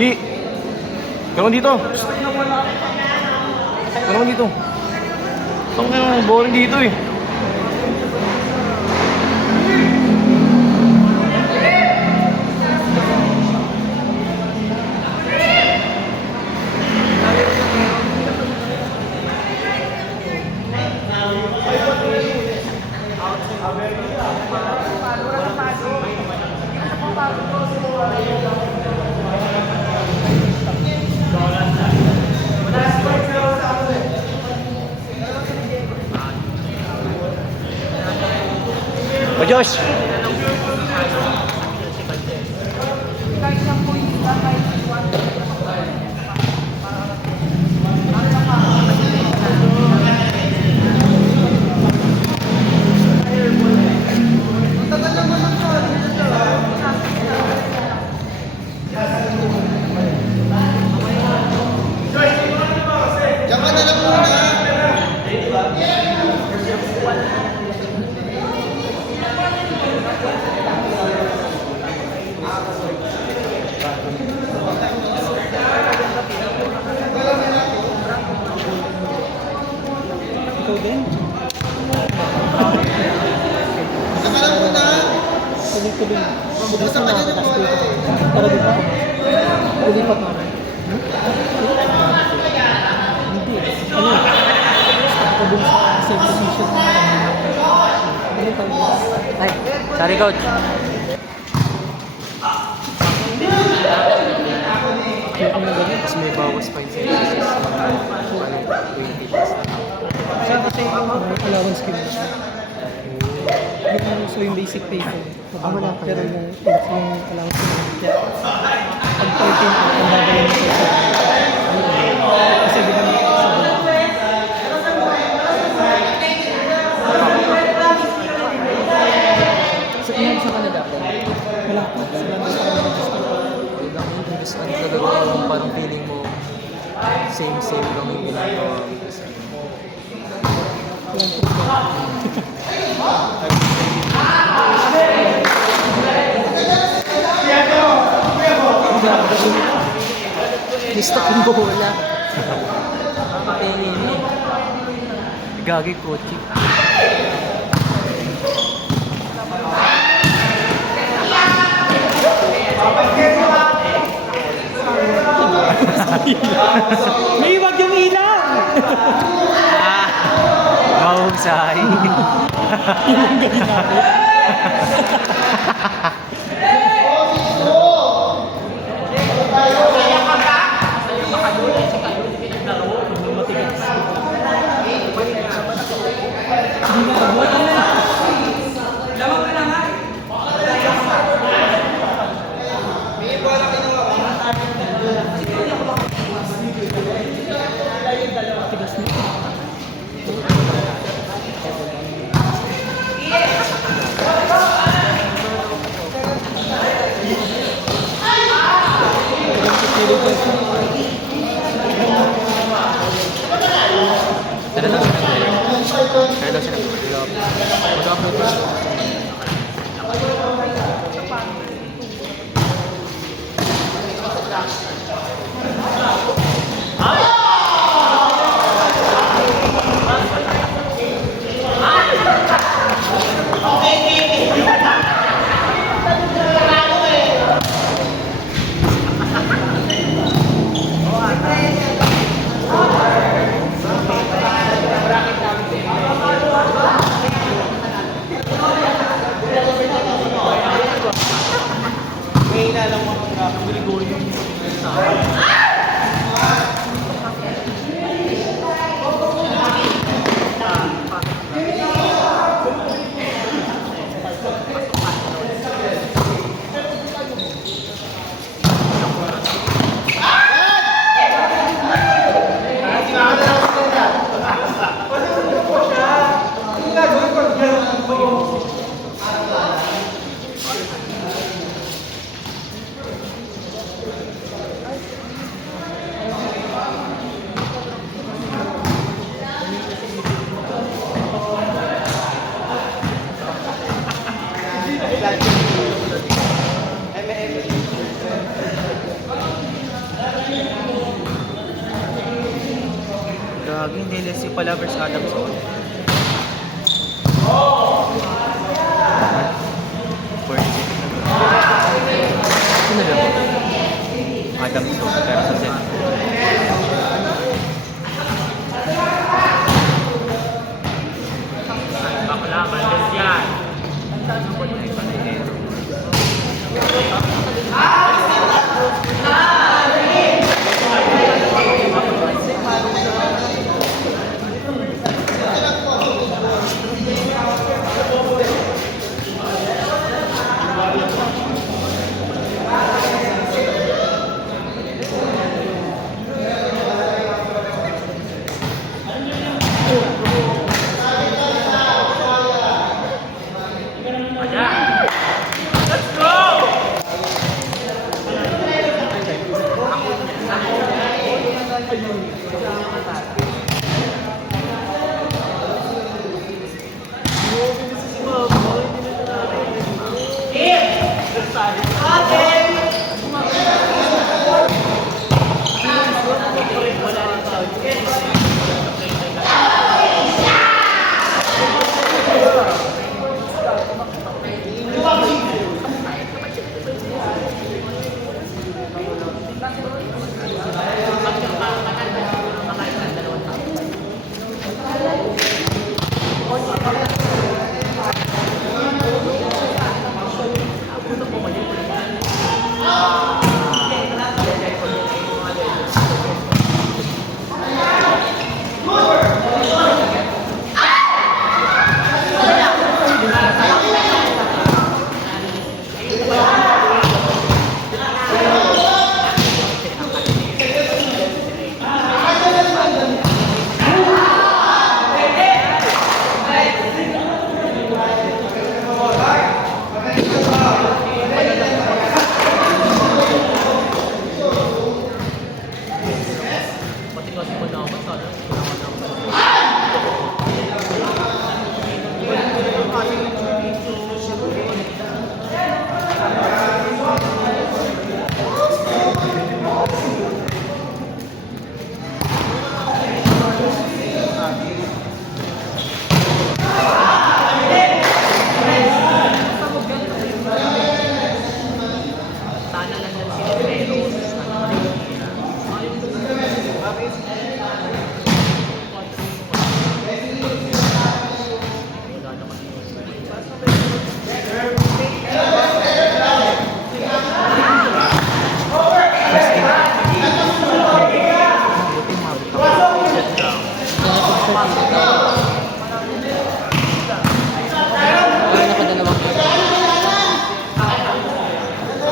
Chi! Karoon dito! Karoon dito! Ang boring dito eh. O Diyos! Ikaw din? Nakalang mo na! Tuloy-tuloy. Basta ka dyan yung wala eh. Tara dito. Tulipat na. Hindi. Ano? Ako dun sa same position. Ano tawag? Ay, sorry coach. Kaya kung nagano, Tapos may bawas pa yung services ng 20 plus. siya kasi yung allowance scheme na siya. So yung basic pay ko. wala pa Pero yan. yung allowance scheme. Kaya pag 13, ang babalan mo sa kasi di ba sa inyo sa Canada, wala pa. Parang feeling mo same lang yung ginagawa. Walang problema. Gusto kong bola. Gagi kotse. May wag yung ilaw! Mahusay. Yung galing natin. Gagi, hindi LSU pala versus Adamson. Sino lang? Adamson, pero sa set. Bakla, malas yan.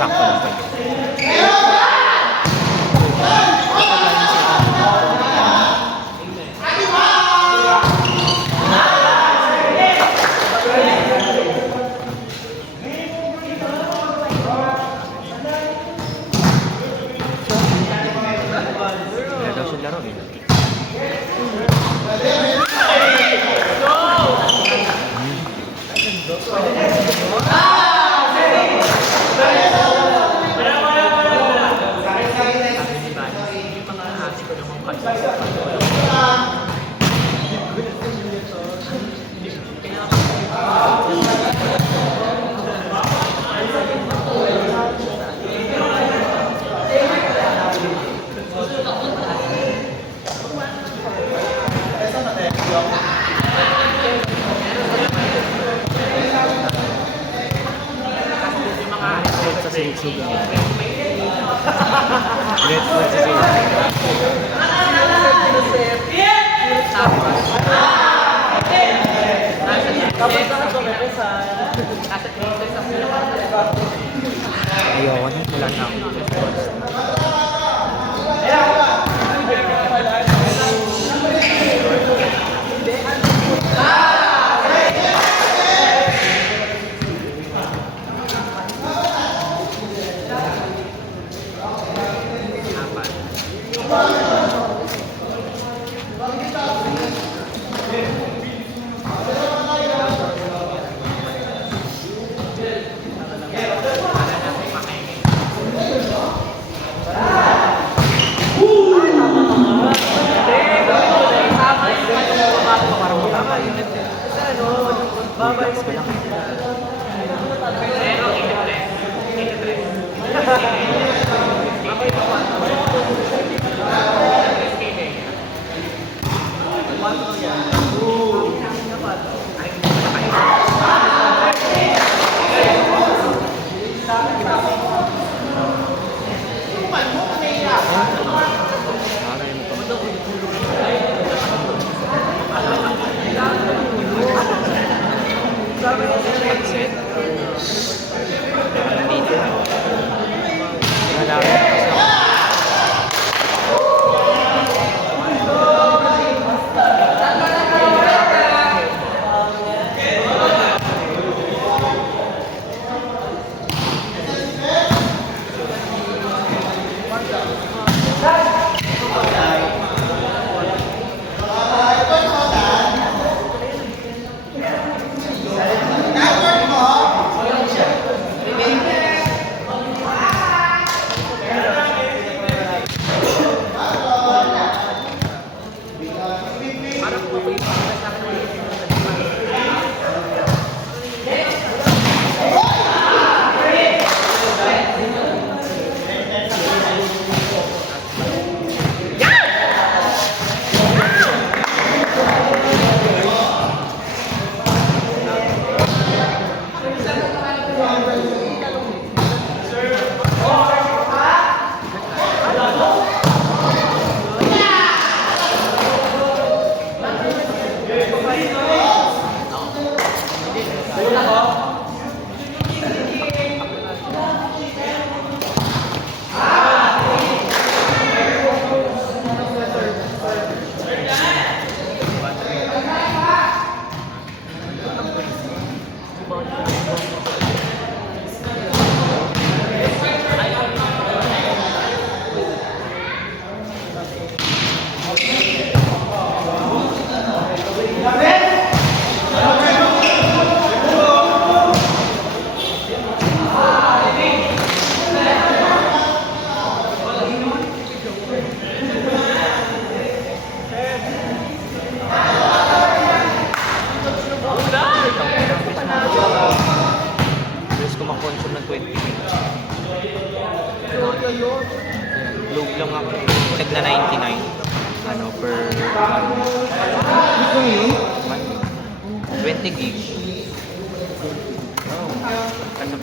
Sakto lang pwede. Wala daw siyang laro eh. Sa sinusugan niya. Netflix sa sinusugan. Ayoko na, wala na ako. consume ng 20 minutes. Load lang ako. Nagna 99. Ano, per month. 20 gig. Oh.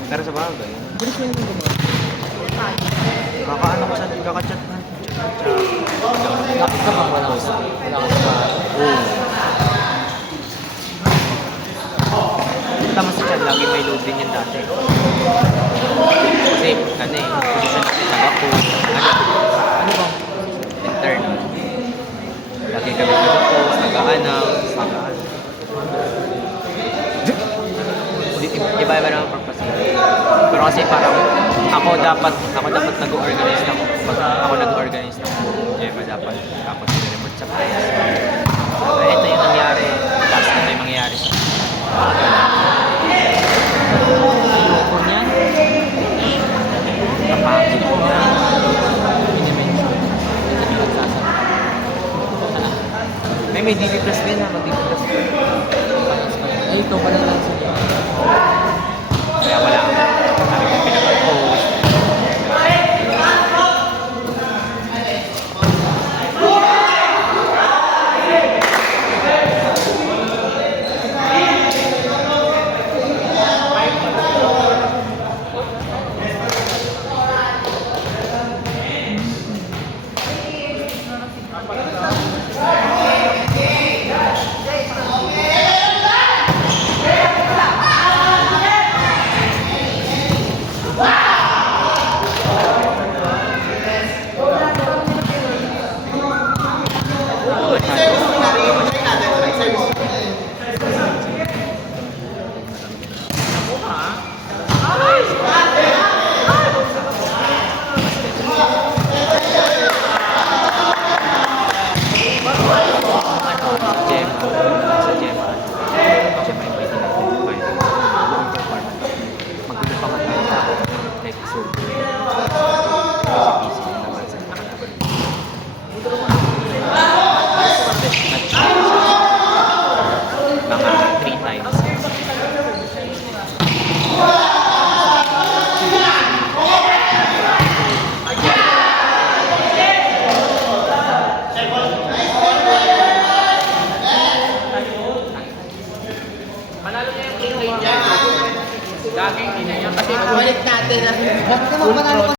Pero sa bagay. Bilis mo yung gumawa. Kakaano ko sa kakachat na. Bakit ka bang wala ka sa bahay? Tama sa chat, lagi may load din yan dati. Kasi, ano eh, position natin taga-post. Ano bang? Intern. Lagi kami taga-post, taga-announce, iba-iba naman purpose. Pero kasi parang ako dapat nag-organize ng ako nag-organize ng iba dapat tapos i-report sa press. So, ito yung nangyari. Tapos ito yung mangyayari sa Loko niyan. kapatid ko. Minimension. Hindi kami magsasabi. May DB Plus din ha, mag-DB Plus din. Ay, ito pala lang sila. Kaya wala ako. Sabi ko pinag-post. Mga 3 times. Balik natin. Bakit naman panalo